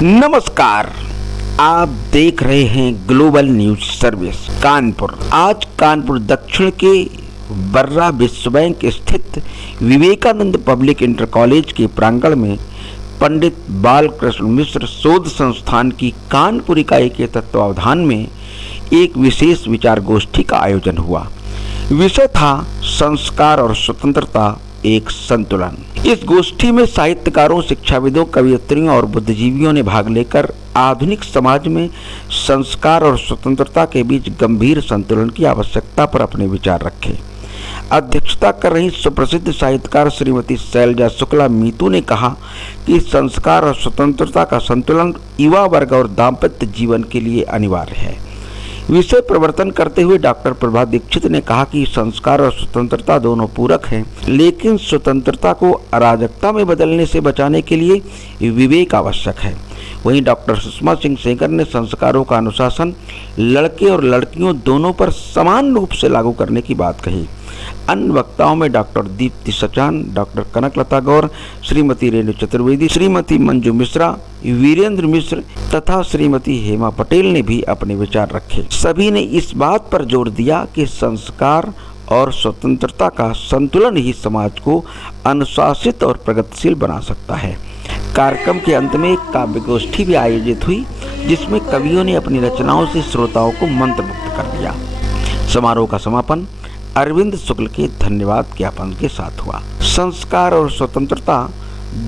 नमस्कार, आप देख रहे हैं ग्लोबल न्यूज सर्विस कानपुर। आज कानपुर दक्षिण के बर्रा विश्व बैंक स्थित विवेकानंद पब्लिक इंटर कॉलेज के प्रांगण में पंडित बालकृष्ण मिश्र शोध संस्थान की कानपुर इकाई के तत्वावधान में एक विशेष विचार गोष्ठी का आयोजन हुआ। विषय था संस्कार और स्वतंत्रता एक संतुलन। इस गोष्ठी में साहित्यकारों, शिक्षाविदों, कवियत्रियों और बुद्धिजीवियों ने भाग लेकर आधुनिक समाज में संस्कार और स्वतंत्रता के बीच गंभीर संतुलन की आवश्यकता पर अपने विचार रखे। अध्यक्षता कर रही सुप्रसिद्ध साहित्यकार श्रीमती शैलजा शुक्ला मीतू ने कहा कि संस्कार और स्वतंत्रता का संतुलन युवा वर्ग और दाम्पत्य जीवन के लिए अनिवार्य है। विषय प्रवर्तन करते हुए डॉक्टर प्रभा दीक्षित ने कहा कि संस्कार और स्वतंत्रता दोनों पूरक हैं, लेकिन स्वतंत्रता को अराजकता में बदलने से बचाने के लिए विवेक आवश्यक है। वहीं डॉक्टर सुषमा सिंह सेंगर ने संस्कारों का अनुशासन लड़के और लड़कियों दोनों पर समान रूप से लागू करने की बात कही। अन्य वक्ताओं में डॉक्टर दीप्ति सचान, डॉक्टर कनकलता गौर, श्रीमती रेणु चतुर्वेदी, श्रीमती मंजू मिश्रा, वीरेंद्र मिश्र तथा श्रीमती हेमा पटेल ने भी अपने विचार रखे। सभी ने इस बात पर जोर दिया कि संस्कार और स्वतंत्रता का संतुलन ही समाज को अनुशासित और प्रगतिशील बना सकता है। कार्यक्रम के अंत में एक काव्य गोष्ठी भी आयोजित हुई, जिसमें कवियों ने अपनी रचनाओं से श्रोताओं को मंत्रमुग्ध कर दिया। समारोह का समापन अरविंद शुक्ल के धन्यवाद ज्ञापन के साथ हुआ। संस्कार और स्वतंत्रता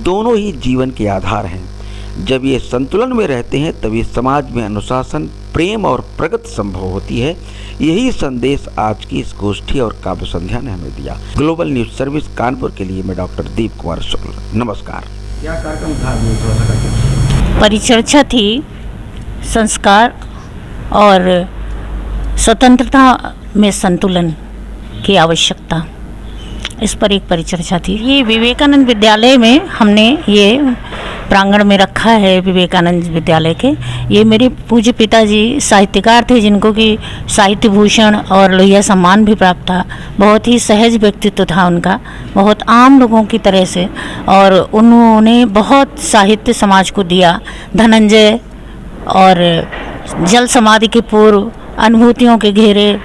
दोनों ही जीवन के आधार हैं। जब ये संतुलन में रहते हैं तभी समाज में अनुशासन, प्रेम और प्रगति संभव होती है। यही संदेश आज की इस गोष्ठी और काव्य संध्या ने हमें दिया। ग्लोबल न्यूज सर्विस कानपुर के लिए मैं डॉक्टर दीप कुमार शुक्ल, नमस्कार। क्या कार्यक्रम था? परिचर्चा थी संस्कार और स्वतंत्रता में संतुलन की आवश्यकता, इस पर एक परिचर्चा थी। ये विवेकानंद विद्यालय में हमने ये प्रांगण में रखा है। विवेकानंद विद्यालय के ये मेरे पूज्य पिताजी साहित्यकार थे, जिनको कि साहित्य भूषण और लोहिया सम्मान भी प्राप्त था। बहुत ही सहज व्यक्तित्व था उनका, बहुत आम लोगों की तरह से, और उन्होंने बहुत साहित्य समाज को दिया। धनंजय और जल समाधि के पूर्व, अनुभूतियों के घेरे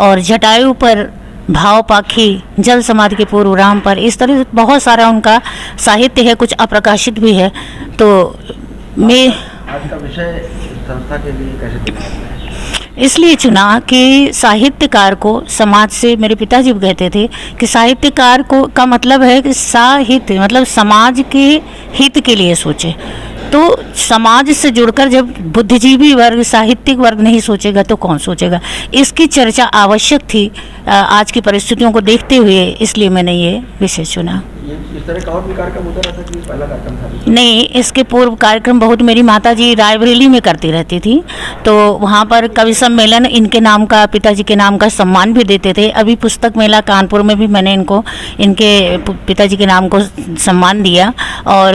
और जटायु पर भाव पाखी, जल समाधि के पूर्व राम पर, इस तरह से बहुत सारा उनका साहित्य है, कुछ अप्रकाशित भी है। तो मैं आज का विषय संस्था के लिए कैसे इसलिए चुना कि साहित्यकार को समाज से, मेरे पिताजी भी कहते थे कि साहित्यकार को का मतलब है कि साहित्य मतलब समाज के हित के लिए सोचे। तो समाज से जुड़कर जब बुद्धिजीवी वर्ग, साहित्यिक वर्ग नहीं सोचेगा तो कौन सोचेगा। इसकी चर्चा आवश्यक थी आज की परिस्थितियों को देखते हुए, इसलिए मैंने ये विषय चुना। इस तरह का और भी कार्यक्रम होता रहता कि पहला कार्यक्रम था? नहीं, इसके पूर्व कार्यक्रम बहुत मेरी माताजी रायबरेली में करती रहती थी, तो वहाँ पर कवि सम्मेलन इनके नाम का, पिताजी के नाम का सम्मान भी देते थे। अभी पुस्तक मेला कानपुर में भी मैंने इनके पिताजी के नाम को सम्मान दिया, और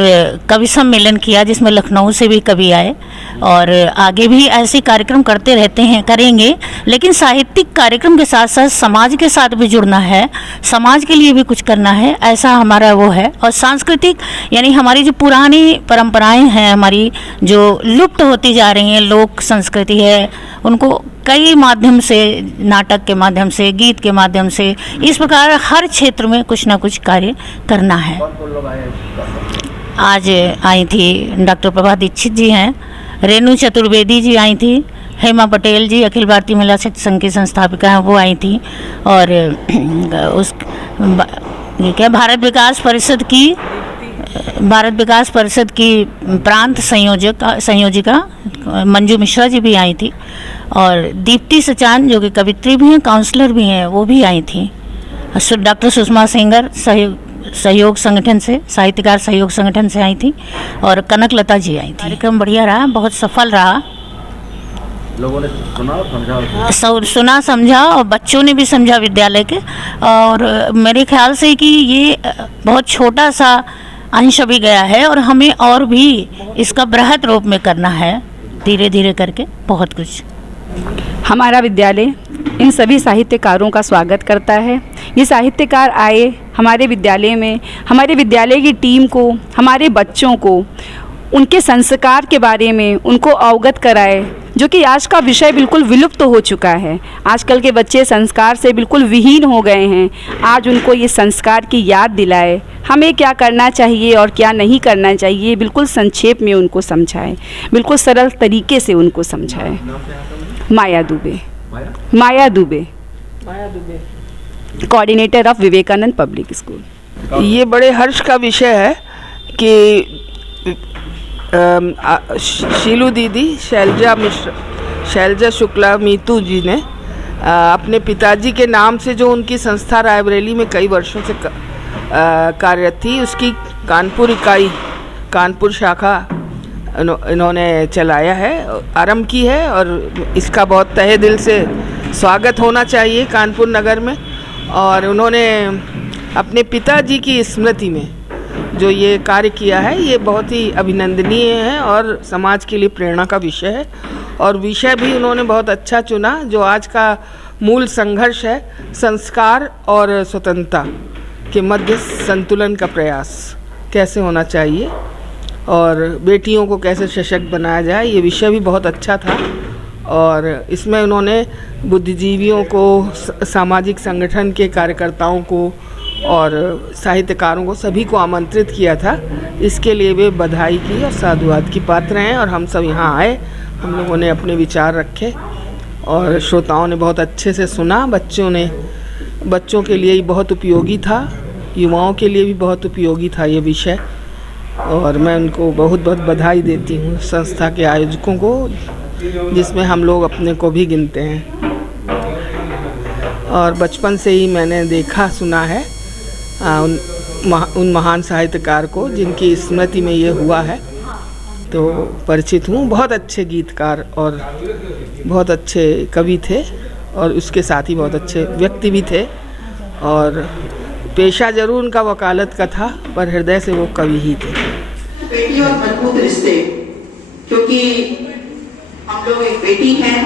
कवि सम्मेलन किया जिसमें लखनऊ से भी कवि आए, और आगे भी ऐसे कार्यक्रम करते रहते हैं, करेंगे। लेकिन साहित्यिक कार्यक्रम के साथ साथ समाज के साथ भी जुड़ना है, समाज के लिए भी कुछ करना है, ऐसा हमारा वो है। और सांस्कृतिक यानी हमारी जो पुरानी परंपराएं हैं, हमारी जो लुप्त होती जा रही हैं, लोक संस्कृति है, उनको कई माध्यम से, नाटक के माध्यम से, गीत के माध्यम से, इस प्रकार हर क्षेत्र में कुछ ना कुछ कार्य करना है। आज आई थी डॉक्टर प्रभा दीक्षित जी हैं, रेणु चतुर्वेदी जी आई थी, हेमा पटेल जी अखिल भारतीय महिला शक्ति संघ की संस्थापिका हैं, वो आई थी, और ये क्या भारत विकास परिषद की प्रांत संयोजिका मंजू मिश्रा जी भी आई थी, और दीप्ति सचान जो कि कवित्री भी हैं, काउंसलर भी हैं, वो भी आई थी। डॉक्टर सुषमा सेंगर सहयोग संगठन से, साहित्यकार सहयोग संगठन से आई थी, और कनकलता जी आई थी। कार्यक्रम बढ़िया रहा, बहुत सफल रहा। लोगों ने सुना और सुना समझा, और बच्चों ने भी समझा विद्यालय के। और मेरे ख्याल से कि ये बहुत छोटा सा अंश अभी गया है, और हमें और भी इसका बृहद रूप में करना है, धीरे धीरे करके बहुत कुछ। हमारा विद्यालय इन सभी साहित्यकारों का स्वागत करता है। ये साहित्यकार आए हमारे विद्यालय में, हमारे विद्यालय की टीम को, हमारे बच्चों को उनके संस्कार के बारे में उनको अवगत कराए, जो कि आज का विषय बिल्कुल विलुप्त हो चुका है। आजकल के बच्चे संस्कार से बिल्कुल विहीन हो गए हैं। आज उनको ये संस्कार की याद दिलाए, हमें क्या करना चाहिए और क्या नहीं करना चाहिए, बिल्कुल संक्षेप में उनको समझाएं, बिल्कुल सरल तरीके से उनको समझाएं। Maya Dubey, Maya Dubey, coordinator of Vivekananda public school. ये बड़े हर्ष का विषय है कि शीलू दीदी, शैलजा मिश्र, शैलजा शुक्ला मीतू जी ने अपने पिताजी के नाम से जो उनकी संस्था रायबरेली में कई वर्षों से कार्यरत थी, उसकी कानपुर इकाई, कानपुर शाखा इन्होंने चलाया है, आरंभ की है। और इसका बहुत तहे दिल से स्वागत होना चाहिए कानपुर नगर में। और उन्होंने अपने पिताजी की स्मृति में जो ये कार्य किया है, ये बहुत ही अभिनंदनीय है और समाज के लिए प्रेरणा का विषय है। और विषय भी उन्होंने बहुत अच्छा चुना, जो आज का मूल संघर्ष है, संस्कार और स्वतंत्रता के मध्य संतुलन का प्रयास कैसे होना चाहिए और बेटियों को कैसे सशक्त बनाया जाए। ये विषय भी बहुत अच्छा था। और इसमें उन्होंने बुद्धिजीवियों को, सामाजिक संगठन के कार्यकर्ताओं को और साहित्यकारों को, सभी को आमंत्रित किया था। इसके लिए वे बधाई की और साधुवाद की पात्र हैं। और हम सब यहाँ आए, हम लोगों ने अपने विचार रखे और श्रोताओं ने बहुत अच्छे से सुना। बच्चों के लिए बहुत उपयोगी था, युवाओं के लिए भी बहुत उपयोगी था ये विषय। और मैं उनको बहुत बहुत बधाई देती हूँ, संस्था के आयोजकों को, जिसमें हम लोग अपने को भी गिनते हैं। और बचपन से ही मैंने देखा सुना है उन महान साहित्यकार को जिनकी स्मृति में ये हुआ है, तो परिचित हूँ। बहुत अच्छे गीतकार और बहुत अच्छे कवि थे और उसके साथ ही बहुत अच्छे व्यक्ति भी थे। और पेशा जरूर उनका वकालत का था, पर हृदय से वो कवि ही थे। बेटी और मजबूत रिश्ते, क्योंकि हम लोग एक बेटी हैं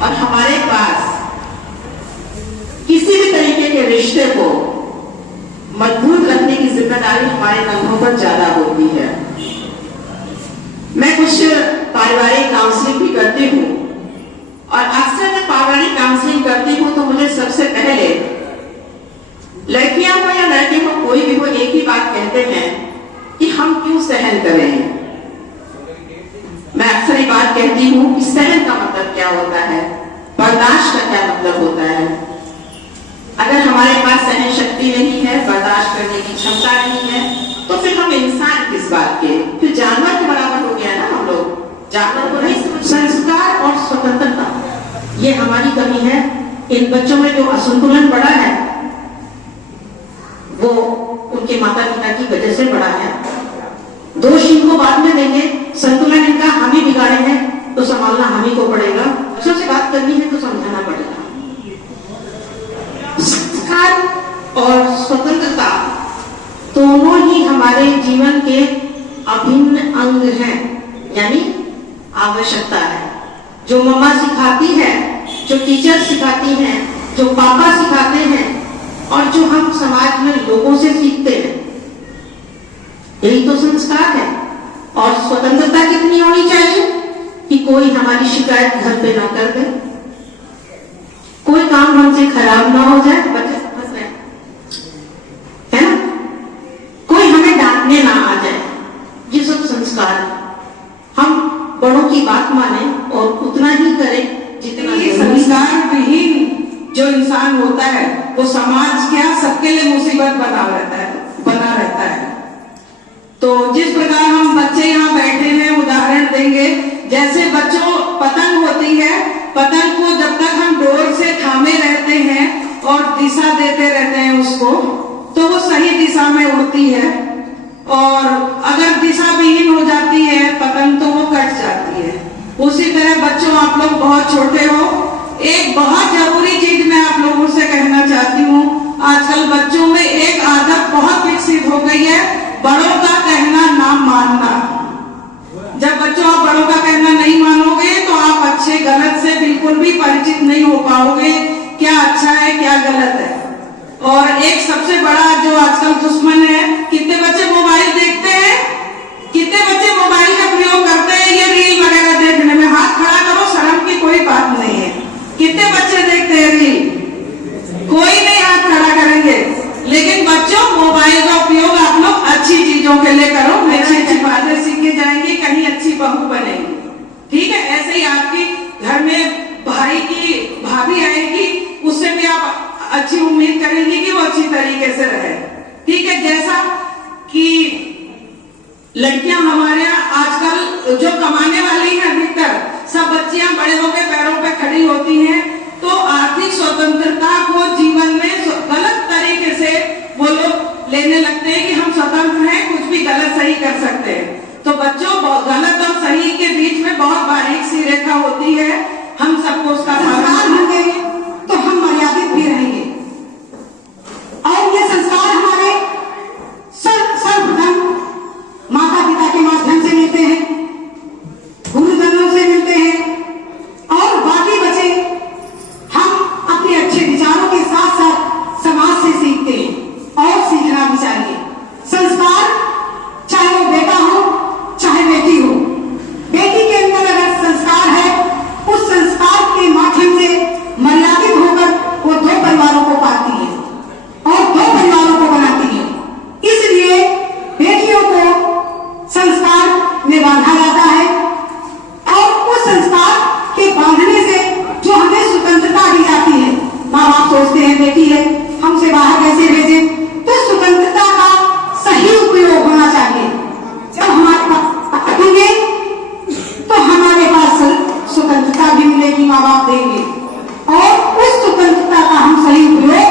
और हमारे पास किसी भी तरीके के रिश्ते को मजबूत रखने की जिम्मेदारी हमारे कंधों पर ज्यादा होती है। मैं कुछ पारिवारिक काउंसलिंग भी करती हूँ और अक्सर मैं पारिवारिक काउंसलिंग करती हूँ तो मुझे सबसे पहले लड़कियां हो या लड़के हो, कोई भी हो, एक ही बात कहते हैं कि हम क्यों सहन करें। मैं अक्सर ये बात कहती हूँ कि सहन का मतलब क्या होता है, बर्दाश्त का क्या मतलब होता है। अगर हमारे पास सहन शक्ति नहीं है, बर्दाश्त करने की क्षमता नहीं है, तो फिर हम इंसान किस बात के, फिर जानवर के बराबर हो गया ना हम लोग। जानवर को नहीं समझ। संस्कार और स्वतंत्रता, ये हमारी कमी है। इन बच्चों में जो असंतुलन बढ़ा है वो उनके माता पिता की वजह से बढ़ा है। दोष इनको बाद में देंगे, संतुलन इनका हम ही बिगाड़े हैं तो संभालना हम ही को पड़ेगा। बच्चों से बात करनी है तो समझाना पड़ेगा। संस्कार और स्वतंत्रता दोनों ही हमारे जीवन के अभिन्न अंग हैं, यानी आवश्यकता है। जो मम्मा सिखाती है, जो टीचर सिखाती हैं, जो पापा सिखाते हैं और जो हम समाज में लोगों से सीखते हैं, यही तो संस्कार है। और स्वतंत्रता कितनी होनी चाहिए कि कोई हमारी शिकायत घर पे ना कर दे, कोई काम हमसे खराब ना हो जाए, बच्चे समझ रहे है ना, कोई हमें डांटने ना आ जाए। ये सब संस्कार, हम बड़ों की बात माने और उतना ही करें जितना। ये संस्कार विहीन जो इंसान होता है वो समाज क्या सबके लिए मुसीबत बना रहता है। तो जिस प्रकार हम बच्चे यहाँ बैठे हैं, उदाहरण देंगे, जैसे बच्चों पतंग होती है, पतंग को जब तक हम डोर से थामे रहते हैं और दिशा देते रहते हैं उसको, तो वो सही दिशा में उड़ती है। और अगर दिशा विहीन हो जाती है पतंग तो वो कट जाती है। उसी तरह बच्चों, आप लोग बहुत छोटे हो, एक बहुत जरूरी चीज मैं आप लोगों से कहना चाहती हूँ। आजकल बच्चों में एक आदत बहुत विकसित हो गई है, बड़ों का कहना ना मानना। जब बच्चों आप बड़ों का कहना नहीं मानोगे तो आप अच्छे गलत से बिल्कुल भी परिचित नहीं हो पाओगे, क्या अच्छा है क्या गलत है। और एक सबसे बड़ा जो आजकल दुश्मन है, कितने बच्चे मोबाइल देखते हैं, कितने बच्चे मोबाइल बहू बनेंगी। ठीक है, ऐसे ही आपकी घर में भाई की भाभी आएगी, उससे भी आप अच्छी उम्मीद करेंगी कि वो अच्छी तरीके से रहे। ठीक है, जैसा कि लड़कियां हमारे यहाँ आजकल जो कमाने वाली हैं, अधिकतर सब बच्चियां बड़े होकर पैरों पे खड़ी होती हैं, तो आर्थिक स्वतंत्रता को जीवन में गलत तरीके से वो लोग लेने लगते हैं कि हम स्वतंत्र हैं, कुछ भी गलत सही कर सकते हैं। तो बच्चों, गलत और सही के बीच में बहुत बारीक सी रेखा होती है, हम सबको उसका संस्कार होंगे तो हम मर्यादित भी रहेंगे। और ये संस्कार हमारे सर्वप्रथम माता पिता के माध्यम से मिलते हैं, गुरुजनों से मिलते हैं, और बाकी बचे हम अपने अच्छे विचारों के साथ साथ समाज से सीखते हैं और सीखना भी चाहिए। संस्कार चाहे वो बेटा हो चाहे बेटी हो, बेटी के अंदर अगर संस्कार है, उस संस्कार के माध्यम से मर्यादित होकर वो दो परिवारों को पाती है और दो परिवारों को बनाती है। इसलिए बेटियों को संस्कार में बांधा जाता है और उस संस्कार के बांधने से जो हमें स्वतंत्रता दी जाती है, माँ बाप सोचते हैं बेटी है हमसे बाहर कैसे भेजें, तो स्वतंत्रता का सही उपयोग होना चाहिए। जब हमारे पास होंगे तो हमारे पास स्वतंत्रता भी मिलेगी, माँ बाप देंगे, और उस स्वतंत्रता का हम सही उपयोग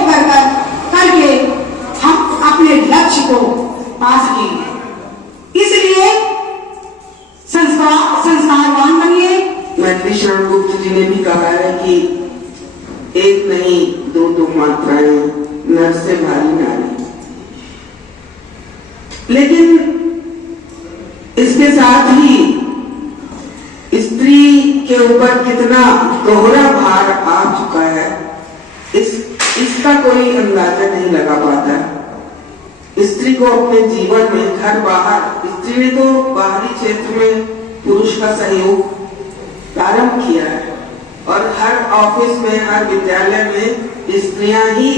करके हम अपने लक्ष्य को पा सकेंगे। इसलिए संस्कारवान बनिए। मैथिली शरण गुप्त जी ने भी कहा है कि एक नहीं दो मात्राएं, नर से भारी नारी। लेकिन इसके साथ ही स्त्री के ऊपर कितना दोहरा भार आ चुका है, इसका कोई अंदाजा नहीं लगा पाता है। स्त्री को अपने जीवन में घर बाहर, स्त्री ने तो बाहरी क्षेत्र में पुरुष का सहयोग प्रारंभ किया है, और हर ऑफिस में, हर विद्यालय में स्त्रियां ही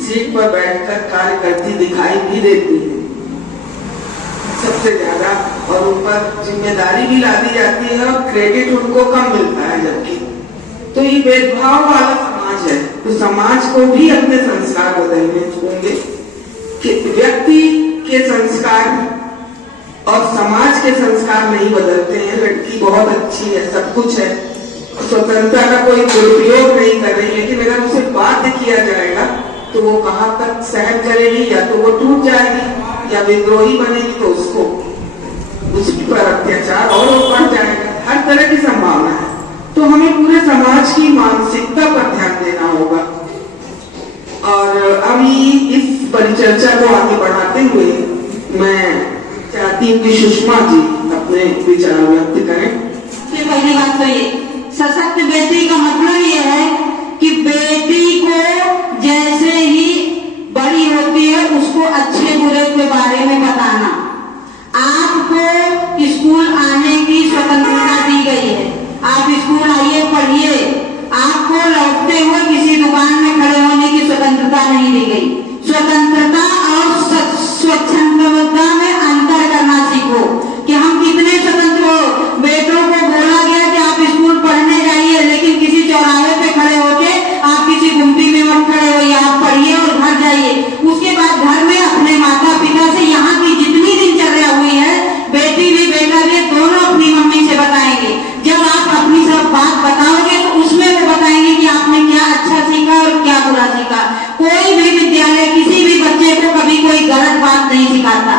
सीट पर बैठकर कार्य करती दिखाई भी देती हैं सबसे ज्यादा, और उन पर जिम्मेदारी भी ला दी जाती है और क्रेडिट उनको कम मिलता है। जबकि तो ये भेदभाव वाला समाज है, तो समाज को भी अपने संस्कार बदलने होंगे कि व्यक्ति के संस्कार और समाज के संस्कार नहीं बदलते हैं। लड़की बहुत अच्छी है, सब कुछ है, स्वतंत्रता का कोई दुरुपयोग नहीं कर रही, लेकिन अगर उसे बाध्य किया जाएगा तो वो कहाँ तक सहन करेगी, या तो वो टूट जाएगी या विद्रोही बनेगी, तो उसकी पर अत्याचार और बढ़ जाएगा। हर तरह की संभावना है, तो हमें पूरे समाज की मानसिकता पर ध्यान देना होगा। और अभी इस परिचर्चा को आगे बढ़ाते हुए मैं चाहती हूँ कि सुषमा जी अपने विचार व्यक्त करें। पहली बात तो ये सशक्त बेटी का मतलब ये है कि बेटी को जैसे ही बड़ी होती है उसको अच्छे बुरे के बारे में बताना। आपको स्कूल आने की स्वतंत्रता दी गई है, आप स्कूल आइए, पढ़िए। आपको लौटते हुए किसी दुकान में खड़े होने की स्वतंत्रता नहीं दी गई। स्वतंत्रता और स्वच्छंदता में अंतर करना सीखो कि हम कितने स्वतंत्र हो। बेटों को बोला गया कि आप स्कूल पढ़ने जाइए, लेकिन किसी चौराहे पे खड़े होके आप किसी गुमटी में मत खड़े होइए, आप पढ़िए और घर जाइए। उसके बाद घर में अपने माता पिता से यहाँ की जितनी दिनचर्या हुई है, बेटी भी बेटा भी दोनों अपनी मम्मी से बताएंगे। जब आप अपनी सब बात बताओगे तो उसमें वो बताएंगे कि आपने क्या अच्छा सीखा और क्या बुरा सीखा। कोई भी विद्यालय किसी भी बच्चे को कभी कोई गलत बात नहीं सिखाता।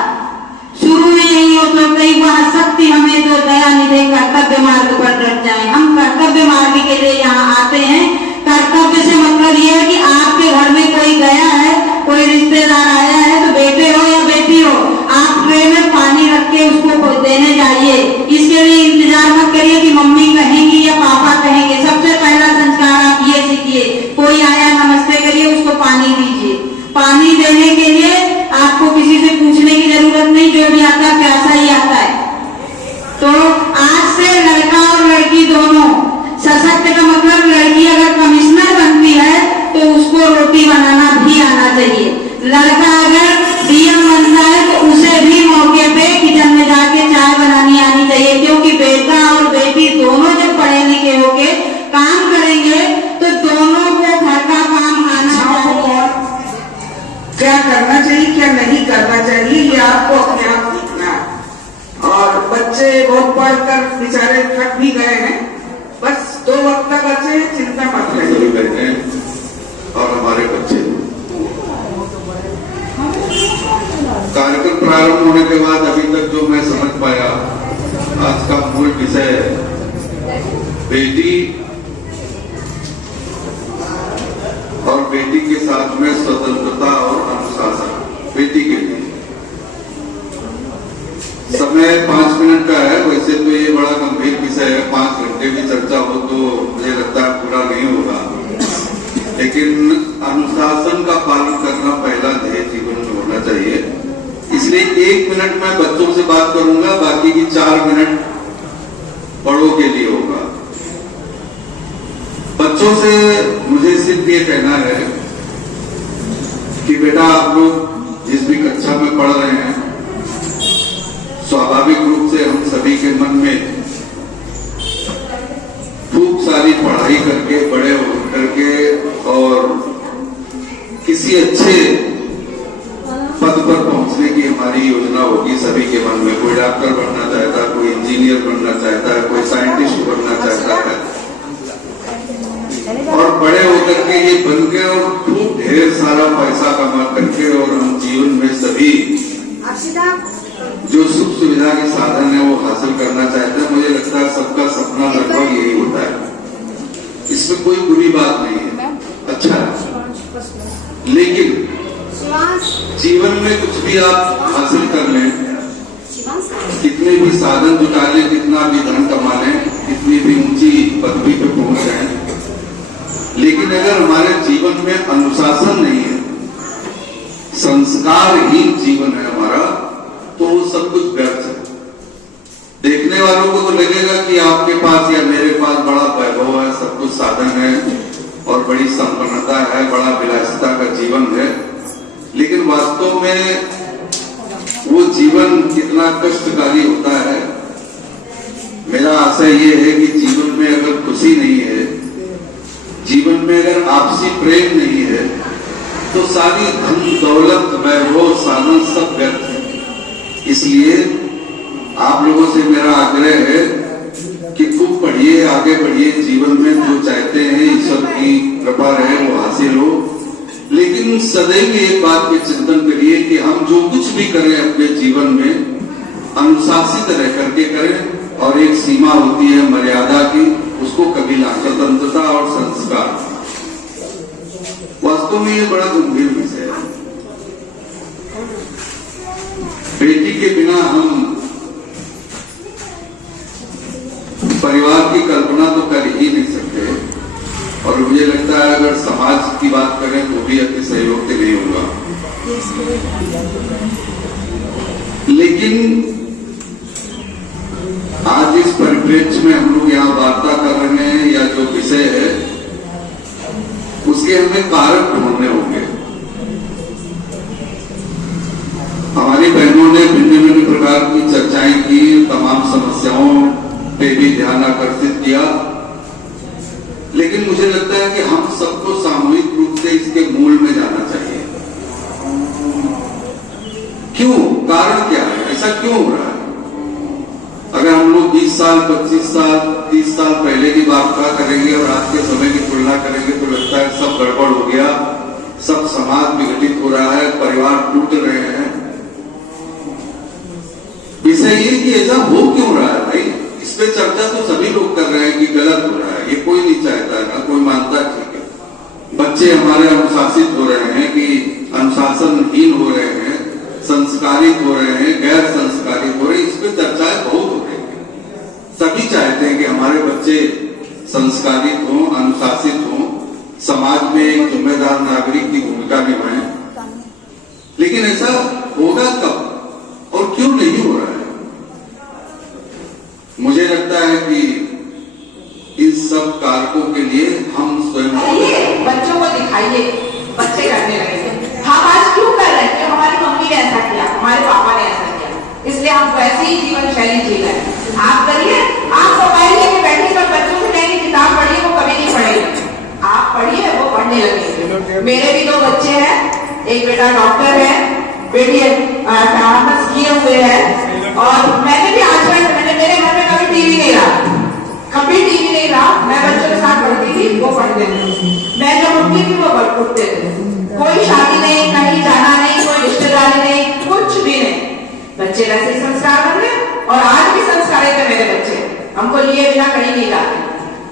शुरू में यही होता है, वह शक्ति हमें तो दया निधे कर्तव्य मार्ग पर रख जाए। हम कर्तव्य मार्ग के लिए यहाँ आते हैं। कर्तव्य से मतलब यह है कि आपके घर में कोई गया है, कोई रिश्तेदार आया है, तो बेटे हो या बेटी हो, आप ट्रे में पानी रख के उसको देने जाइए। इसके लिए इंतजार मत करिए कि मम्मी कहेंगी या पापा कहेंगे। सबसे पहला संस्कार आप ये सीखिए, कोई आया नमस्ते करिए, उसको पानी दीजिए। पानी देने के लिए आपको किसी से पूछने की जरूरत नहीं, जो भी आता है प्यासा ही आता है। तो आज से लड़का और लड़की दोनों सशक्त का मतलब लड़की अगर कमिश्नर बनती है तो उसको रोटी बनाना भी आना चाहिए। लड़का अगर डीएम बनता है तो उसे भी मौके पे किचन में जाके चाय बनानी आनी चाहिए, क्योंकि करना चाहिए क्या नहीं करना चाहिए, ये आपको अपने आप सीखना है। और बच्चे बहुत पढ़कर बेचारे थक भी गए हैं, बस 2 वक्त तक बचे हैं, चिंता मत करिए। और हमारे बच्चे कार्यक्रम प्रारंभ होने के बाद अभी तक जो मैं समझ पाया, आज का मूल विषय बेटी और बेटी के साथ में स्वतंत्रता और अनुशासन। बेटी के लिए समय 5 मिनट का है, वैसे तो ये बड़ा गंभीर विषय है, 5 घंटे की चर्चा हो तो मुझे लगता है पूरा नहीं होगा, लेकिन अनुशासन का पालन करना पहला ध्येय जीवन में होना चाहिए। इसलिए 1 मिनट मैं बच्चों से बात करूंगा, बाकी की 4 मिनट बड़ों के लिए होगा। बच्चों से मुझे सिर्फ ये कहना है कि बेटा आप लोग जिस भी कक्षा में पढ़ रहे हैं, स्वाभाविक रूप से हम सभी के मन में खूब सारी पढ़ाई करके बड़े हो करके और किसी अच्छे पद पर पहुंचने की हमारी योजना होगी सभी के मन में। कोई डॉक्टर बनना चाहता है, कोई इंजीनियर बनना चाहता है, कोई साइंटिस्ट बनना चाहता है, और बड़े होकर के ये बन के और खूब ढेर सारा पैसा कमा करके और हम जीवन में सभी जो सुख सुविधा के साधन है वो हासिल करना चाहते हैं। मुझे लगता है सबका सपना लगभग यही होता है, इसमें कोई बुरी बात नहीं है, अच्छा है। लेकिन जीवन में कुछ भी आप हासिल कर लें, कितने भी साधन जुटा लें, कितना भी धन कमा लें, कितनी भी ऊंची पदवी पे पहुंच जाए, लेकिन अगर हमारे जीवन में अनुशासन नहीं है, संस्कारहीन जीवन है हमारा, तो वो सब कुछ व्यर्थ है। देखने वालों को तो लगेगा कि आपके पास या मेरे पास बड़ा वैभव है, सब कुछ साधन है और बड़ी संपन्नता है, बड़ा विलासिता का जीवन है, लेकिन वास्तव में वो जीवन कितना कष्टकारी होता है। मेरा आशय ये है कि जीवन में अगर खुशी नहीं है, जीवन में अगर आपसी प्रेम नहीं है, तो सारी धन दौलत वैभव साधन सब व्यर्थ है। इसलिए आप लोगों से मेरा आग्रह है कि खूब पढ़िए, आगे बढ़िए, जीवन में जो चाहते हैं ईश्वर की कृपा रहे वो हासिल हो, लेकिन सदैव एक बात पे चिंतन करिए कि हम जो कुछ भी करें अपने जीवन में अनुशासित रह करके करें, और एक सीमा होती है मर्यादा की, उसको कभी ना। स्वतंत्रता और संस्कार वास्तव में ये बड़ा गंभीर विषय है। बेटी के बिना हम परिवार की कल्पना तो कर ही नहीं सकते, और मुझे लगता है अगर समाज की बात करें तो भी अति सहयोग नहीं होगा। लेकिन आज इस परिप्रेक्ष्य में हम लोग यहाँ वार्ता कर रहे हैं, या जो विषय है उसके हमें कारण ढूंढने होंगे। हमारी बहनों ने भिन्न भिन्न प्रकार की चर्चाएं की, तमाम समस्याओं पे भी ध्यान आकर्षित किया, लेकिन मुझे लगता है कि हम सबको सामूहिक रूप से इसके मूल में जाना चाहिए। क्यों, कारण क्या है, ऐसा क्यों हो रहा है? अगर हम लोग 20 साल, 25 साल, 30 साल पहले की बात करेंगे और आज के समय की तुलना करेंगे तो लगता है सब गड़बड़ हो गया, सब समाज विघटित हो रहा है, परिवार टूट रहे हैं। विषय ये कि ऐसा हो क्यों रहा है भाई, इस पे चर्चा तो सभी लोग कर रहे हैं कि गलत हो रहा है, ये कोई नहीं चाहता है, ना कोई मानता, ठीक है। बच्चे हमारे अनुशासित हो रहे हैं कि अनुशासनहीन हो रहे हैं, संस्कारित हो रहे हैं, गैर संस्कारित हो रहे हैं, इस पे चर्चाएं बहुत हो रही है। सभी चाहते हैं कि हमारे बच्चे संस्कारित हों, अनुशासित हों, समाज में एक जिम्मेदार नागरिक की भूमिका निभाएं, लेकिन ऐसा होगा कब और क्यों नहीं हो रहा है? मुझे लगता है कि इन सब कारकों के लिए हम स्वयं बच्चों को दिखाइए, बच्चे करने लगेंगे। हम आज क्यों कर रहे हैं? हमारी मम्मी ने ऐसा किया, हमारे पापा ने ऐसा किया, इसलिए हम वैसे ही जीवन शैली जी रहे हैं। आप करिए, आप मोबाइल लेके बैठे तो बच्चों से नई किताब पढ़िए, वो कभी नहीं पढ़ेंगे। आप पढ़िए, वो पढ़ने लगेंगे। मेरे भी 2 बच्चे हैं, एक बेटा डॉक्टर है, बेटी एमएस किए हुए है। और मैंने भी आचरण, मेरे घर में कभी टीवी नहीं रहा, कभी टीवी नहीं रहा। मैं बच्चों के साथ पढ़ती थी, वो पढ़ते थे, मैं जब उठती थी वो उठते थे। कोई शादी नहीं, कहीं जाना नहीं, कोई रिश्तेदारी नहीं, कुछ भी नहीं। बच्चे वैसे संस्कार बन गए और आज भी संस्कारित है मेरे बच्चे, हमको लिए बिना कहीं नहीं जाते।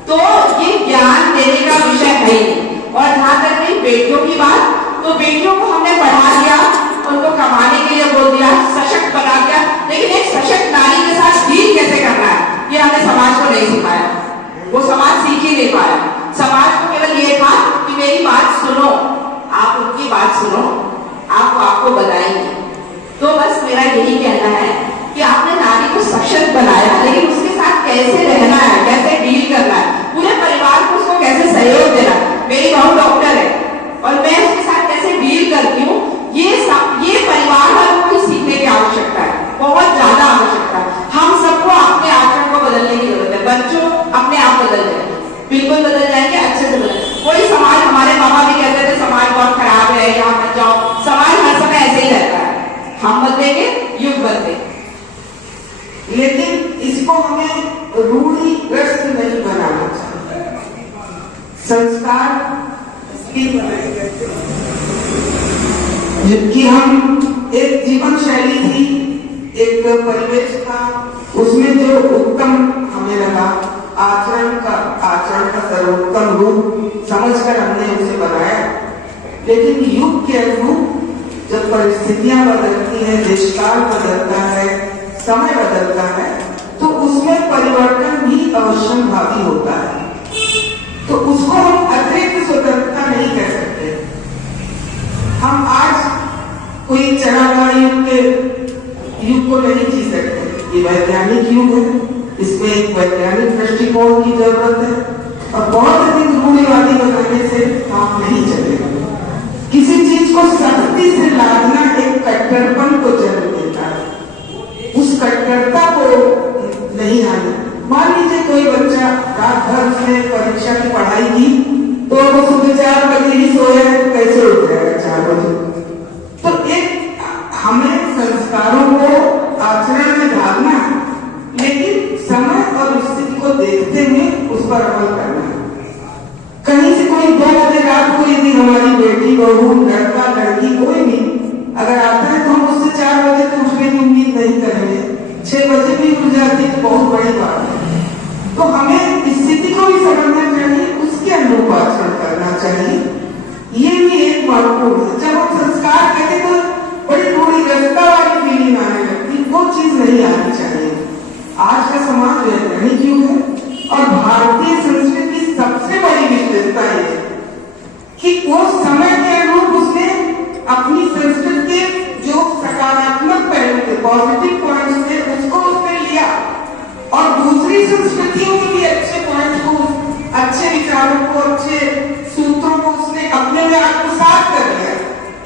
तो ये ज्ञान देने का विषय है ही नहीं। और जहां तक रही बेटियों की बात, तो बेटियों को हमने पढ़ा दिया, उनको कमाने के लिए बोल दिया, सशक्त बना दिया, लेकिन एक सशक्त नारी के साथ डील कैसे करना है ये हमने समाज को नहीं सिखाया। वो समाज सीख ही नहीं पाया। समाज को केवल ये था कि मेरी बात सुनो, आप उनकी बात सुनो, आपको बताएंगे। तो बस मेरा यही कहना है कि आपने नारी को सशक्त बनाया, लेकिन उसके साथ कैसे रहना है, कैसे डील करना है, पूरे परिवार को उसको कैसे सहयोग देना। मेरी बहू डॉक्टर है और मैं उसके साथ कैसे डील करती हूँ, ये परिवार वालों को सीखने की आवश्यकता है, बहुत ज्यादा आवश्यकता है। हम सबको अपने आचरण को बदलने की जरूरत है। बच्चों अपने आप बदल जाएंगे, बिल्कुल बदल जाएंगे, अच्छे से बदल। कोई समाज, हमारे मामा भी कहते थे समाज बहुत खराब है, यहाँ मत जाओ। समाज हर समय ऐसे ही रहता है, हम बदलेंगे, युग बदलेंगे। लेकिन इसको हमें रूढ़िग्रस्त नहीं बनाना चाहिए। संस्कार कि हम एक जीवन शैली थी, एक परिवेश था, उसमें जो उत्तम हमें लगा, आचरण का सर्वोत्तम रूप समझकर हमने उसे बनाया। लेकिन युग के अनुरूप जब परिस्थितियां बदलती हैं, देशकाल बदलता है, समय बदलता है, तो उसमें परिवर्तन भी अवश्यंभावी होता है। तो उसको हम अतिरिक्त स्वतंत्रता नहीं कह सकते। हम आज कोई चरमगाही युग को नहीं जी सकते। ये वैज्ञानिक युग है, इसमें एक वैज्ञानिक दृष्टिकोण की जरूरत है और बहुत अधिक रूढ़िवादी बनाने से काम नहीं चलेगा। किसी चीज को सख्ती से लादना एक कट्टरपन को जन्म देता है, उस कट्टरता को नहीं आना। मान लीजिए कोई बच्चा रात भर उसने परीक्षा की पढ़ाई की, तो वो सुबह 4 बजे ही सोया है, तो कैसे उठ जाएगा 4 बजे? तो एक हमें संस्कारों को आचरण में ढालना है, लेकिन समय और स्थिति को देखते हुए उस पर अमल करना है। कहीं से कोई 2 बजे रात को यदि हमारी बेटी, बहू, लड़का, लड़की कोई भी अगर आता है तो हम उससे 4 बजे तो उठने की उम्मीद नहीं करेंगे। 6 बजे भी उठ जाती तो बहुत बड़ी बात है। तो हमें स्थिति को भी समझना चाहिए, उसके अनुरूप आचरण करना चाहिए। ये भी एक महत्वपूर्ण है। जब हम संस्कार कहते तो बड़ी रूढ़िग्रस्तता वाली फीलिंग आने लगती, वो चीज नहीं आनी चाहिए। आज का समाज वैज्ञानिक युग है और भारतीय संस्कृति की सबसे बड़ी विशेषता है कि वो समय के अनुरूप उसने अपनी संस्कृति के जो सकारात्मक पहलू थे, पॉजिटिव पॉइंट्स थे, उसको उसने लिया और दूसरी संस्कृतियों के भी अच्छे पॉइंट्स को, अच्छे विचारों को, अच्छे सूत्रों को उसने अपने में आत्मसात कर लिया।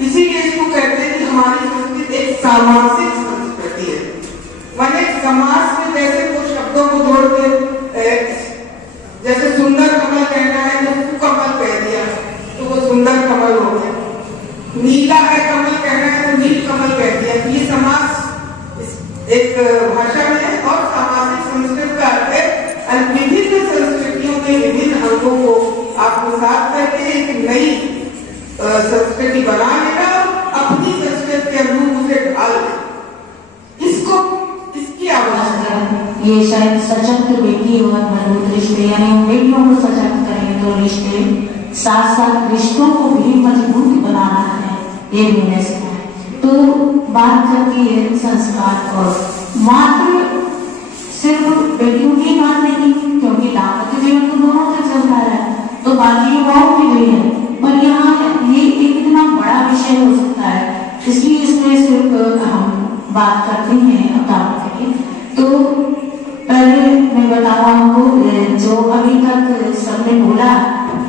इसीलिए इसको कहते हैं कि हमारी संस्कृति एक सामाजिक संस्कृति है। माने समाज में जैसे कुछ शब्दों को जोड़ के, जैसे सुंदर कमल कहना है तो सुकमल कह दिया तो वो सुंदर कमल हो गया। नीला है कमल कहना है तो नील कमल कह दिया। ये समाज एक भाषा में और सामाजिक संस्कृति का अर्थ है विभिन्न संस्कृतियों के विभिन्न अंगों को आत्मसात करके एक नई संस्कृति बना लेना, अपनी संस्कृति के अनुरूप उसे ढाल इसको, इसकी आवश्यकता है। ये शायद सशक्त बेटी और मजबूत रिश्ते, यानी हम बेटियों को सशक्त करें तो रिश्ते, साथ साथ रिश्तों को भी मजबूत बनाना है, ये भी मैंने सीखा है। तो बात करती है संस्कार और मात्र सिर्फ बेटियों की बात नहीं, क्योंकि दाम्पत्य जीवन तो दोनों से चल रहा है, तो बाकी युवाओं की भी है। पर यहाँ ये एक इतना बड़ा विषय हो सकता है, इसलिए इसमें सिर्फ हम बात करते हैं दाम्पत्य की। तो पहले मैं बताऊँ आपको, जो अभी तक सबने बोला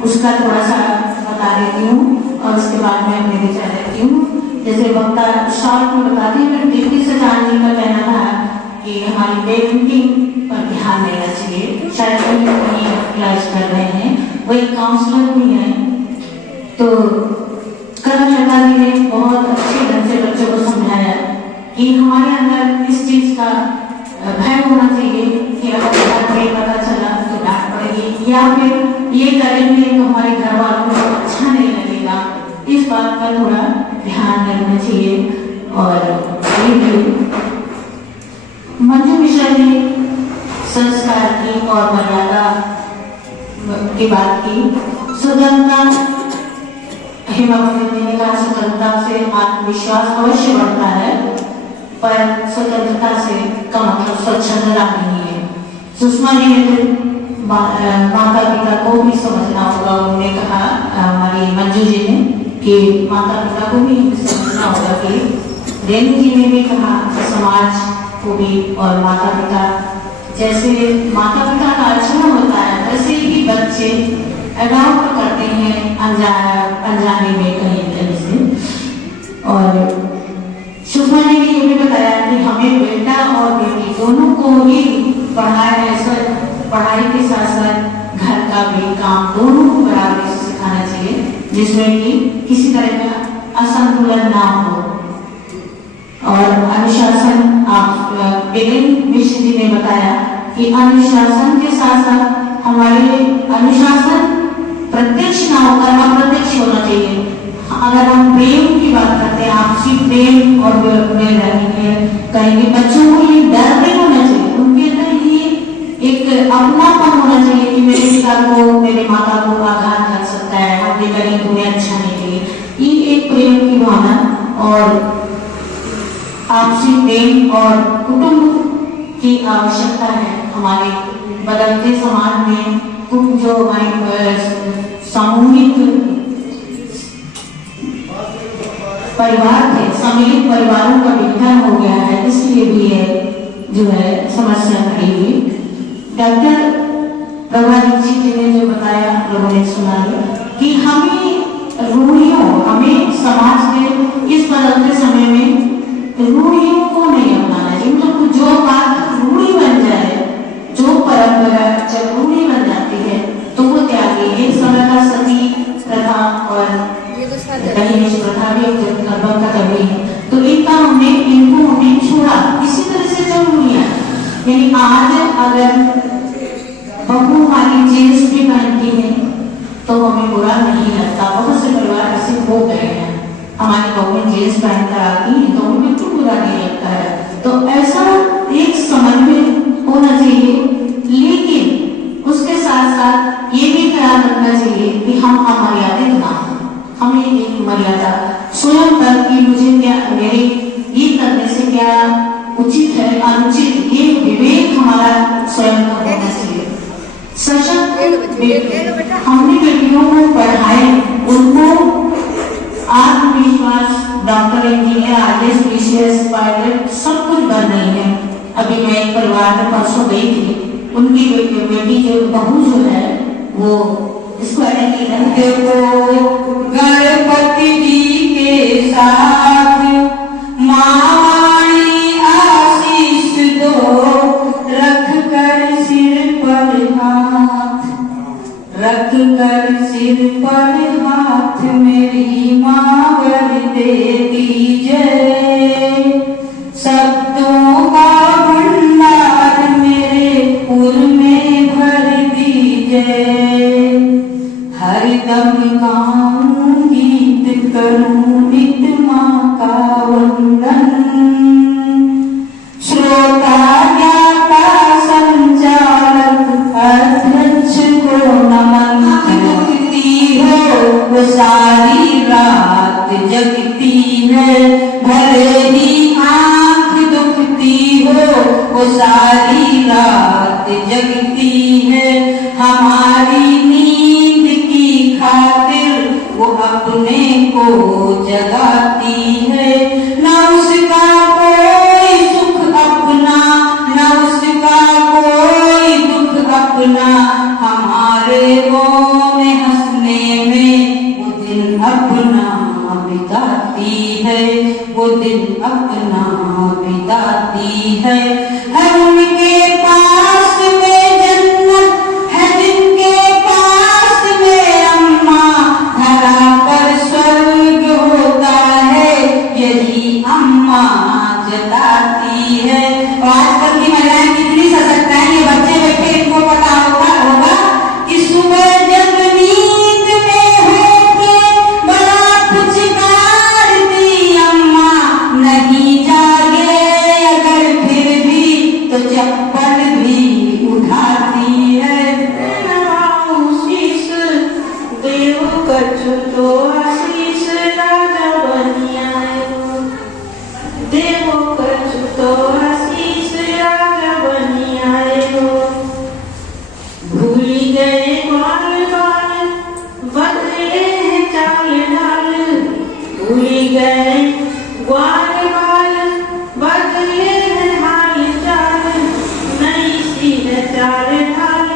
उसका थोड़ा सा बता देती हूँ और उसके बाद मैं अपने विचार देती हूँ। जैसे वक्ता शॉर्ट में बता दी, मैं डिप्टी से जानने का कहना था कि हमारी पेरेंटिंग पर ध्यान देना चाहिए। शायद कहीं क्लास कर रहे हैं, वो एक काउंसलर भी है, तो कर्मचारी ने कि हमारे अंदर इस चीज का भय होना चाहिए कि अगर घर में पता चला तो डांट पड़ेगी, या फिर ये करेंगे तो हमारे घर वालों को अच्छा नहीं लगेगा। इस बात का थोड़ा ध्यान रखना चाहिए। और ये भी मंजू मिश्रा ने संस्कार की और मर्यादा की बात की। स्वतंत्रता, हेमा मालिनी ने कहा स्वतंत्रता से आत्मविश्वास अवश्य बढ़ता है, पर स्वतंत्रता से का मतलब स्वच्छंदता नहीं है। सुषमा जी ने तो माता पिता को भी समझना होगा। उन्होंने कहा, हमारी मंजू जी ने, कि माता पिता को भी समझना होगा। कि रेणु जी ने भी कहा समाज को भी, और माता पिता, जैसे माता पिता का आचरण होता है वैसे ही बच्चे अडॉप्ट करते हैं अनजाने में कहीं से। और सुषमा ने भी ये भी बताया कि हमें बेटा और बेटी दोनों को ही पढ़ाई के साथ साथ घर का भी काम दोनों को बराबरी से सिखाना चाहिए, जिसमें कि किसी तरह का असंतुलन ना हो। और अनुशासन, आप बिरेन मिश्र जी ने बताया कि अनुशासन के साथ साथ हमारे अनुशासन प्रत्यक्ष ना होकर अप्रत्यक्ष होना चाहिए। अगर हम प्रेम की बात करते हैं, आपसी प्रेम और कहेंगे, बच्चों को ये डर नहीं होना चाहिए, उनके अंदर ये एक अपनापन होना चाहिए कि मेरे पिता को, मेरे माता को आघात लग सकता है, हम ये करेंगे तुम्हें अच्छा नहीं लगे। ये एक प्रेम की भावना और आपसी प्रेम और कुटुंब की आवश्यकता है। हमारे बदलते समाज में जो हमारे सामूहिक परिवार थे, सम्मिलित परिवारों का विघटन हो गया है, इसलिए भी ये जो है समस्या खड़ी हुई। डॉक्टर प्रभा दीक्षित जी ने जो बताया, लोगों ने सुना कि हमें रूढ़ियों, हमें समाज के इस बदलते समय में रूढ़ियों को नहीं अपनाना चाहिए। मतलब जो बात रूढ़ी बन जाए, जो परंपरा जब रूढ़ी बन जाती है तो वो त्यागी। एक समय का सती प्रथा और दहेज प्रथा भी लगभग खत्म हुई है, तो इनको हमने छोड़ा। इसी तरह से जो रूढ़ियां, यानी आज अगर बहू हमारी जींस भी पहनती है तो हमें बुरा नहीं लगता। बहुत से परिवार ऐसे हो गए हैं, हमारी बहू जींस पहनकर आती है तो हमें बिल्कुल बुरा नहीं लगता है। तो ऐसा एक समन्वय होना चाहिए, लेकिन उसके साथ साथ ये भी ख्याल रखना चाहिए कि हम अमर्यादित ना हो। हमें एक मर्यादा स्वयं तक कि मुझे क्या, मेरे ये करने से क्या उचित है अनुचित, ये विवेक हमारा स्वयं का होना चाहिए। सशक्त हमने बेटियों को पढ़ाए, उनको आत्मविश्वास, doctor, engineer, IAS, PCS, pilot सब कुछ बन रही है। अभी मैं एक परिवार में परसों गई थी, उनकी बेटी जो बहू जो है वो इसको गणपति जी के साथ मावाणी आशीष दो, रख कर सिर पर हाथ, रख कर सिर पर हाथ, मेरी माँ वर दे दीजिए। शब्दों का भंडार मेरे पुर में भर दीजिए। हरदम गाऊं गीत, करूं नित माँ का वंदन। श्रोता ज्ञाता संचालक अध्यक्ष को नमन। जगती हो वो सारी रात जगती है, भले ही आँख दुखती हो वो सारी रात जगती है। हमारी नींद की खातिर वो अपने को जगाती है। न उसका कोई सुख अपना, न उसका कोई दुख अपना, हमारे रोने हंसने में वो दिन अपना बिताती है, वो दिन अपना बिताती है। है उनके पास में जन्नत, है जिनके पास में अम्मा, धरा पर स्वर्ग होता है यही अम्मा जता गए ग्वाल बाल, बदले हैं हाल चाल, नई सी है चाल ढाल,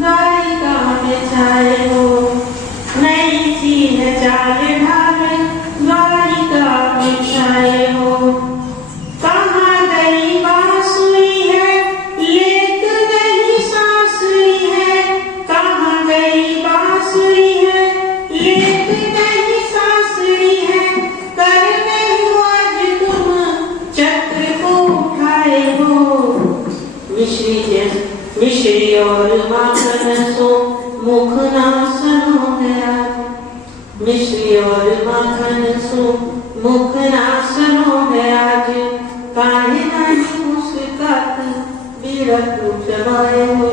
गाड़ी कहाँ बिछाए हो, नई सी है चाल ढाल, गाड़ी कहाँ बिछाए हो। कहाँ गई बांसुरी है, लेक गई सांसुरी है, कहाँ गई बांसुरी है, लेक गई सांसुरी है, कर नहीं आज तुम चक्र को उठाए हो। मिश्री और माखन सो मुख नासन हो गया, मिश्री और माखन सो मुख नासन हो गया, काहे नहीं मुस्कात बिरक चबाए हो,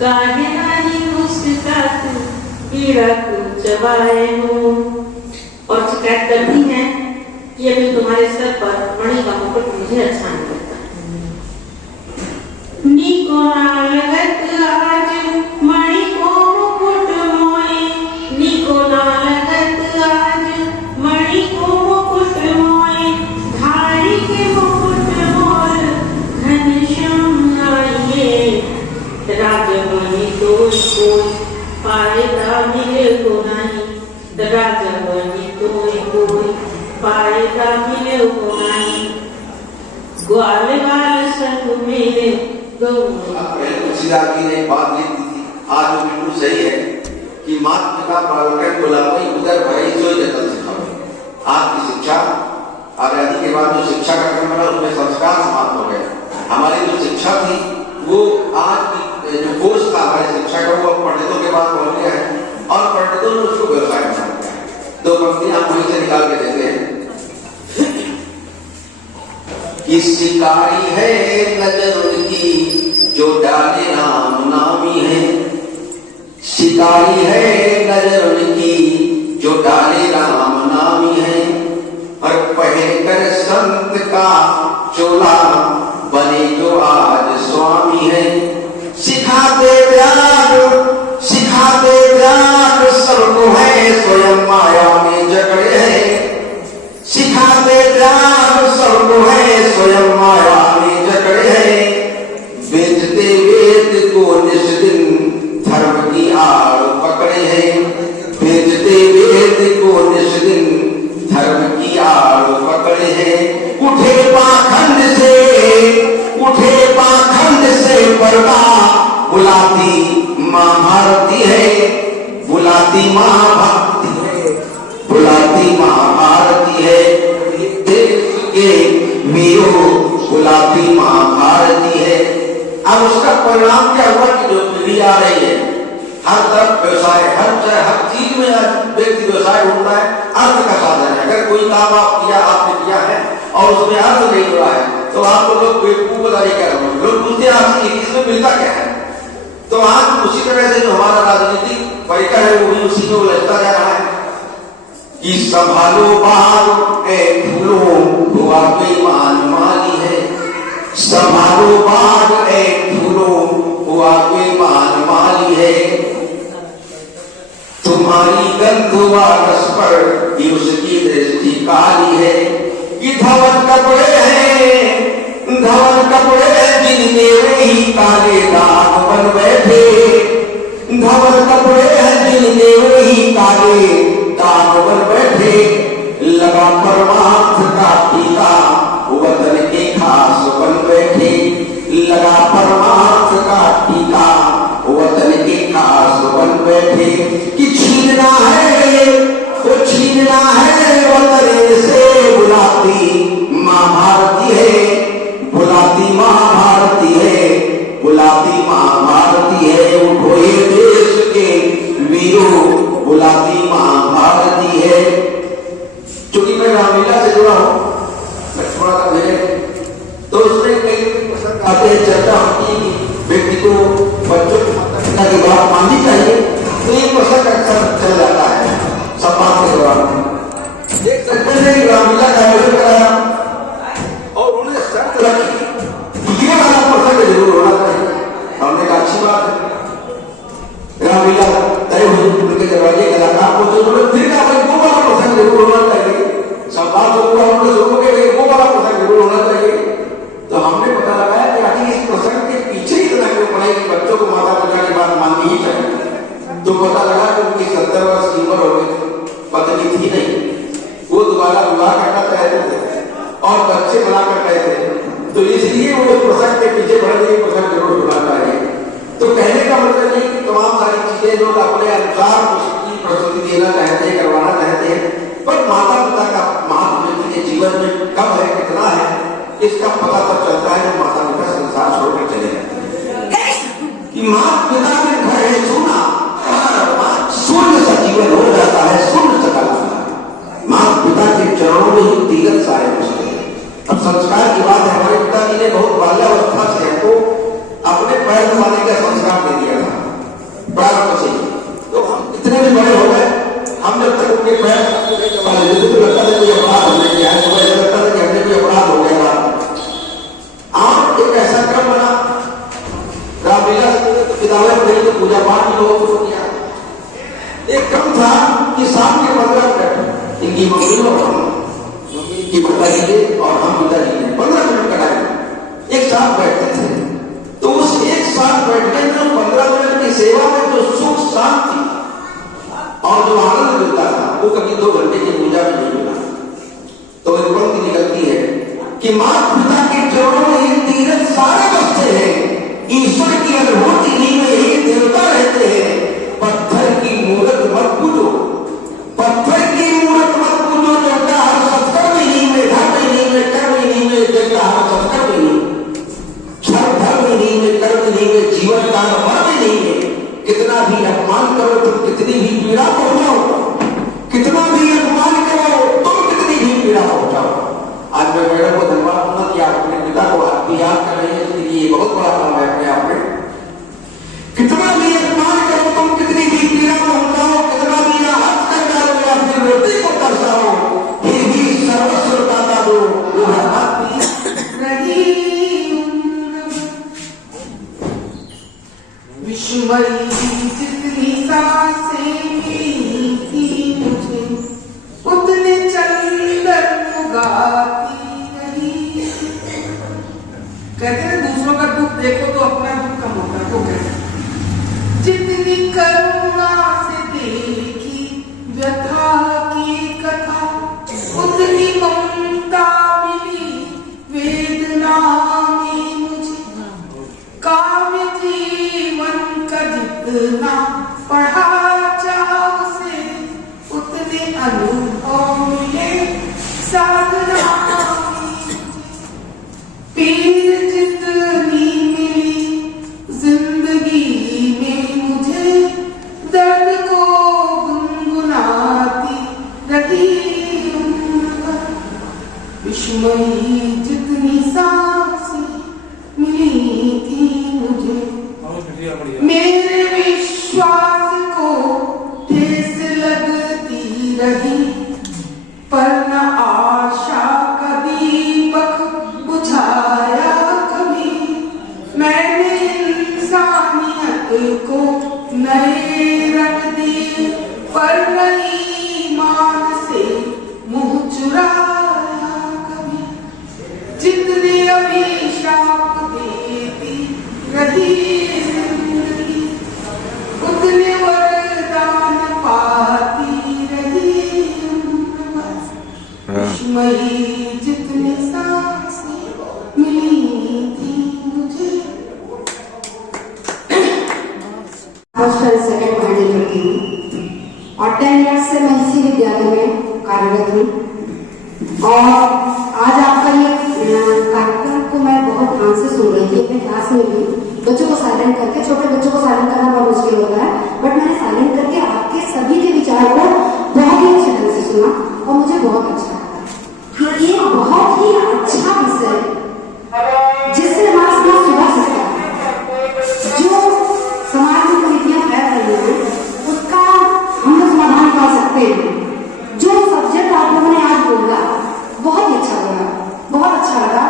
काहे नहीं मुस्कात बिरक चबाए हो। और शिकायत करती हैं कि अभी तुम्हारे सर पर मणि का मुकुट मुझे अच्छा नहीं लगता। निको ना लगत आज मणि को मुकुट मोए, निको ना लगत आज मणि को मुकुट मोए, धारी के मुकुट मोर घनश्याम आइए, राजमणि कोई पाएगा मिले को नहीं, राजमणि कोई पाएगा मिले को नहीं, ग्वाल बाल संग मेरे तुलसीदास जी ने एक बात लिखी थी, आज वो बिल्कुल सही है कि माता पिता बालक गुलामी उधर भय सोई जतन सिखावे। आज की शिक्षा आजादी के बाद जो शिक्षा का क्रम बना उसमें संस्कार समाप्त हो गए। हमारी जो शिक्षा थी वो आज की जो कोर्स था हमारी शिक्षा का वो पंडितों के बाद हो गया है और पंडितों ने उसको व्यवसाय बना दिया है। दो पंक्तियां हम वहीं से निकाल के देते हैं कि शिकारी है नजर उनकी जो डाले राम नामी है, शिकारी है नजर उनकी जो डाले राम नामी है, और पहन कर संत का चोला बने जो आज स्वामी है। सिखाते व्याग सबको है, स्वयं माया में जकड़े हैं, सिखाते व्याग सबको है, स्वयं माया में जकड़े हैं, बेचते वेद को निष्दिन धर्म की आड़ पकड़े हैं, बेचते वेद को निष्दिन धर्म की आड़ पकड़े हैं। उठे पाखंड से पर्दा बुलाती माँ भारती है, बुलाती माँ भक्ति है, बुलाती माँ भारती है, देश के मीरो बुलाती माँ भारती है। अब उसका परिणाम क्या हुआ कि जो पीढ़ी आ रही है हर तरफ व्यवसाय, हर चीज में व्यक्ति व्यवसाय ढूंढता है, अर्थ का साधन है। अगर कोई काम आपने किया है और उसमें अर्थ नहीं जुड़ा है तो आपको लोग बेवकूफ बता नहीं कर रहे, लोग पूछते हैं इसमें मिलता क्या है। तो आज उसी तरह से जो हमारा राजनीतिक परिकर है वो भी उसी में उलझता जा रहा है कि संभालो बाग ए फूलों हुआ बेईमान माली है, संभालो बाग ए फूलों हुआ बेईमान माली है, तुम्हारी गंध हुआ रस पर ही उसकी दृष्टि काली है। ये धवन कपड़े हैं जिनमें वही काले दाग बन बैठे, धवन कपड़े हैं जिनमें वही काले दाग बन बैठे, लगा परमार्थ का टीका वतन के खास बन बैठे, लगा परमार्थ का टीका वतन के खास बन बैठे। कि छीनना है वतन से बुलाती माँ भारती है, बुलाती माँ भारती है, बुलाती माँ भारती है। उठो ये देश के वीरों बुलाती माँ भारती है। चूंकि मैं रामलीला से जुड़ा हूँ, मैं थोड़ा सा मेरे तो उसमें कई प्रसंग आते हैं, चर्चा होती है व्यक्ति को बच्चों को माता की बात माननी चाहिए, तो ये प्रसंग अक्सर चल जाता है सम्मान के दौरान। एक सज्जन ने रामलीला का आयोजन कराया और उन्होंने शर्त रखी ये वाला प्रसंग जरूर होना चाहिए। हमने कहा अच्छी बात है, रामलीला तय हुई, उनके दरवाजे कलाकार को फिर कहा वो वाला प्रसंग जरूर होना चाहिए। प्रौद्योगिकी थी नहीं, वो दोबारा विवाह करना चाहते थे और बच्चे बना कर रहे थे, तो इसलिए वो प्रसंग के पीछे बढ़ गई, प्रसंग जरूर बुलाता है। तो कहने का मतलब ये कि तमाम सारी चीजें लोग अपने अनुसार उसकी प्रस्तुति देना चाहते हैं, करवाना चाहते हैं, पर माता पिता का महत्व व्यक्ति के जीवन में कब है, कितना है, इसका पता तब चलता है जब माता पिता संसार छोड़कर चले जाते हैं। कि माता पिता के घर है सोना, शून्य सा जीवन हो जाता है, शून्य सा कला। माता पिता के चरणों में ही तीरथ सारे बसते हैं। अब संस्कार की बात है, हमारे पिताजी ने बहुत बाल्यावस्था से हमको अपने पैर दबाने का संस्कार दे दिया था प्रारंभ से। तो हम इतने भी बड़े हो गए, हम जब तक उनके पैर दबा लेते थे तो लगता था कोई अपराध हमने किया है, तो ऐसा लगता था कि हमने कोई अपराध हो गया था। और एक ऐसा क्रम बना, रामलीला पितामह ने तो पूजा पाठ भी लोगों को किया। एक क्रम था कि शाम के 15 मिनट इनकी मम्मी और मम्मी की पिताजी ने और हम पिताजी ने 15 मिनट का टाइम एक साथ बैठते थे। तो उस एक साथ बैठने में 15 मिनट की सेवा में जो सुख शांति और जो आनंद मिलता था वो कभी 2 घंटे की पूजा में नहीं मिला। तो एक पंक्ति निकलती है कि माता पिता के चरणों में ये तीरथ सारे बसते हैं, ईश्वर की अनुभूति नहीं में यही देवता रहते हैं। पत्थर की मूर्त मत पूजो, पत्थर की मूर्त मत पूजो, जगता हर सत्कर्म नहीं में, धर्म नहीं में, कर्म नहीं में, जगता हर सत्कर्म नहीं, धर्म नहीं में, कर्म नहीं में, जीवन का मर्म नहीं में। कितना भी अपमान करो तुम, कितनी भी पीड़ा पहुंचाओ, कितना भी अपमान करो तुम, कितनी भी पीड़ा पहुंचाओ। आज मैं मैडम को धन्यवाद दूंगा कि आप अपने पिता को आप भी याद कर रहे हैं, इसलिए ये बहुत बड़ा काम है अपने आप में। कितना भी अपमान करो तुम, कितनी भी पीड़ा पहुंचाओ, कितना भी आहत कर डालो या फिर रोटी को तरसाओ, फिर भी सर्वस्व दाता दो वो है विश्वमयी जितनी सांसें मिली थी मुझे, उतने चंदन उगाती रही। कहते हैं दूसरों का दुख देखो तो अपना दुख कम होता है। वो कहते जितनी करुणा से देखी व्यथा की कथा, उतनी ममता मिली वेदना में मुझे। काव्य जीवन का जितना पढ़ा चाहो से, उतने अनुभव मिले साधना में। पीर जितनी मिली जिंदगी में मुझे, दर्द को गुनगुनाती रही उम्र। विश्वमयी जितनी सांसें मिली थी मुझे, मेरे विश्वास को ठेस लगती रही, पर न आशा का दीपक बुझाया कभी। मैंने इंसानियत को नए रंग दिए, पर नई मान से मुंह चुराया कभी। जितने अभिशाप देती रही जिंदगी, उतने वरदान पाती रही। विश्वमयी जितनी सांसें मिली थी मुझे। हॉस्टल सेकेंड हैंडल करती हूँ और 10 ईयर्स से मैं इसी विद्यालय में कार्यरत हूँ। और आज आपका ये कार्यक्रम को मैं बहुत ध्यान से सुन रही थी अपने क्लास में भी। बच्चों को साइलेंट करके, छोटे बच्चों को साइलेंट करना बहुत मुश्किल होता है, बट मैंने साइलेंट करके आपके सभी के विचार को बहुत ही अच्छे ढंग से सुना और मुझे बहुत अच्छा लगा कि ये बहुत ही अच्छा विषय जिससे हमारा समाज सुधर सकता है। जो समाज में कुरीतियां फैल रही हैं उसका हम लोग समाधान निकाल सकते हैं। जो सब्जेक्ट आप लोगों ने आज बोला बहुत ही अच्छा लगा, बहुत अच्छा लगा।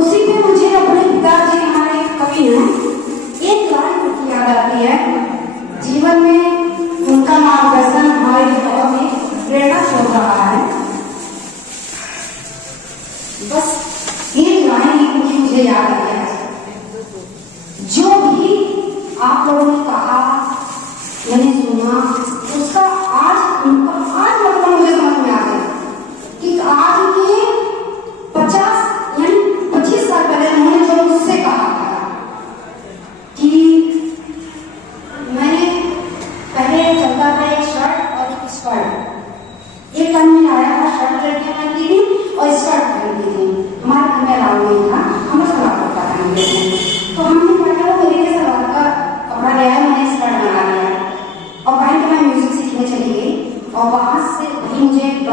उसी पे मुझे अपने पिताजी, हमारे कवि हैं, एक लाइन की याद आती है। जीवन में उनका मार्गदर्शन हमारे लिए बहुत ही प्रेरणा छोड़ रहा है। बस एक लाइन ही मुझे याद आ गया, जो भी आप लोगों ने कहा, मैंने सुना, उसका आज मतलब मुझे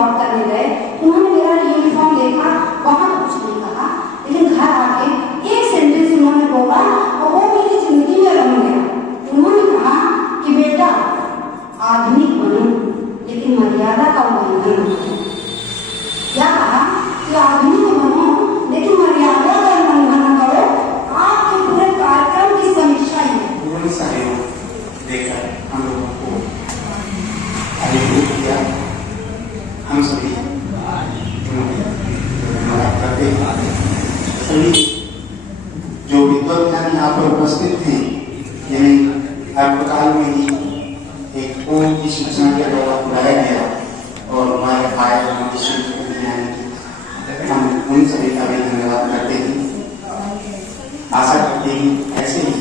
जॉब करने गए, उन्होंने मेरा यूनिफॉर्म देखा, वहां कुछ नहीं कहा, लेकिन घर आके एक सेंटेंस उन्होंने बोला और वो मेरी जिंदगी में रम गया। उन्होंने कहा कि बेटा आधुनिक बनो लेकिन मर्यादा का उल्लंघन न करो। क्या कहा कि आधुनिक बनो लेकिन मर्यादा का उल्लंघन न करो। आपके पूरे कार्यक्रम की समीक्षा ही है। उन्होंने सहयोग देकर हम लोगों को अभिभूत किया। हम सभी धन्यवाद करते हैं। सभी जो विद्वान यहाँ पर उपस्थित थे, यानी अल्पकाल में ही एक पूर्ण की सूचना के द्वारा बुलाया गया और हमारे भाई हम उन सभी का भी धन्यवाद करते हैं। आशा करते हैं ऐसे ही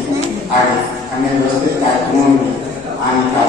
आगे अन्य व्यवस्थित कार्यक्रमों में आने का